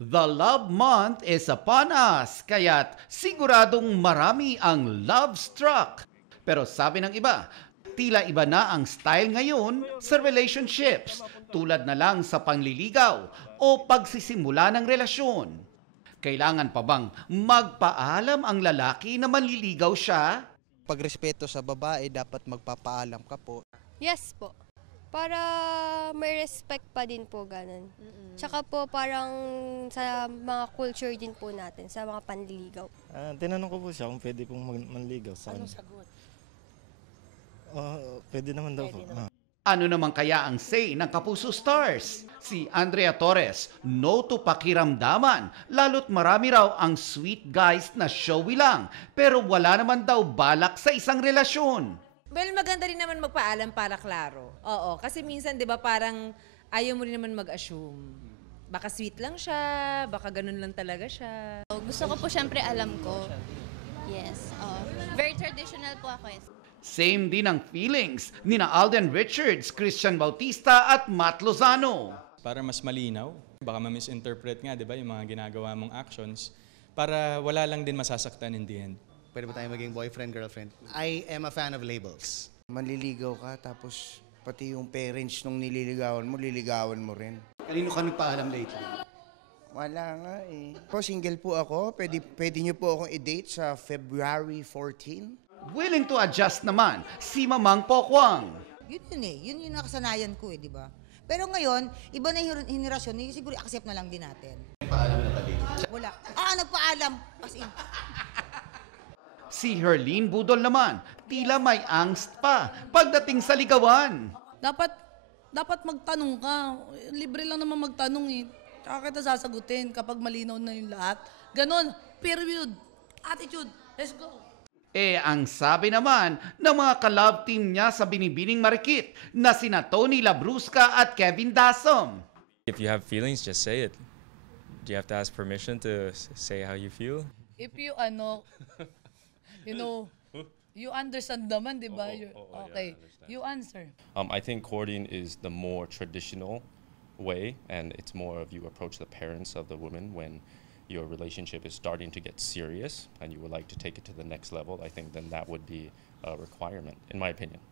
The Love Month is upon us, kaya't siguradong marami ang love struck. Pero sabi ng iba, tila iba na ang style ngayon sa relationships, tulad na lang sa panliligaw o pagsisimula ng relasyon. Kailangan pa bang magpaalam ang lalaki na manliligaw siya? Pagrespeto sa babae, dapat magpapaalam ka po. Yes po. Para may respect pa din po ganun. Tsaka po parang sa mga culture din po natin, sa mga panliligaw. Tinanong ko po siya kung pwede pong manligaw sa Anong sagot? pwede naman daw po. Ano naman kaya ang say ng Kapuso Stars? Si Andrea Torres, no to pakiramdaman, lalo't marami raw ang sweet guys na showy lang, pero wala naman daw balak sa isang relasyon. Well, maganda rin naman magpaalam para klaro. Oo, kasi minsan 'di ba parang ayaw mo rin naman mag-assume. Baka sweet lang siya, baka ganun lang talaga siya. Gusto ko po syempre alam ko. Yes. Very traditional po ako. Same din ang feelings ni na Alden Richards, Christian Bautista at Matt Lozano. Para mas malinaw, baka ma-misinterpret nga, di ba, yung mga ginagawa mong actions, para wala lang din masasaktan in the end. Pwede ba tayo maging boyfriend, girlfriend? I am a fan of labels. Manliligaw ka, tapos pati yung parents nung nililigawan mo, liligawan mo rin. Kanino ka nagpaalam lately? Wala nga eh. Po, single po ako. Pwede niyo po akong i-date sa February 14. Willing to adjust naman si Mamang Pokwang. Yun eh. Yun yung nakasanayan ko eh, di ba? Pero ngayon, iba na yung henerasyon, siguro accept na lang din natin. Paalam na pati. Wala. Nagpaalam. As in. Si Herlene Budol naman, tila may angst pa pagdating sa ligawan. Dapat magtanong ka. Libre lang naman magtanong eh. Tsaka kita sasagutin kapag malinaw na yung lahat. Ganon. Period. Attitude. Let's go. Ang sabi naman ng mga ka-love team niya sa Binibining Marikit na sina Tony Labrusca at Kevin Dasom. If you have feelings, just say it. Do you have to ask permission to say how you feel? If you you understand naman, di ba? Okay, you answer. I think courting is the more traditional way, and it's more of you approach the parents of the woman when your relationship is starting to get serious and you would like to take it to the next level. I think then that would be a requirement, in my opinion.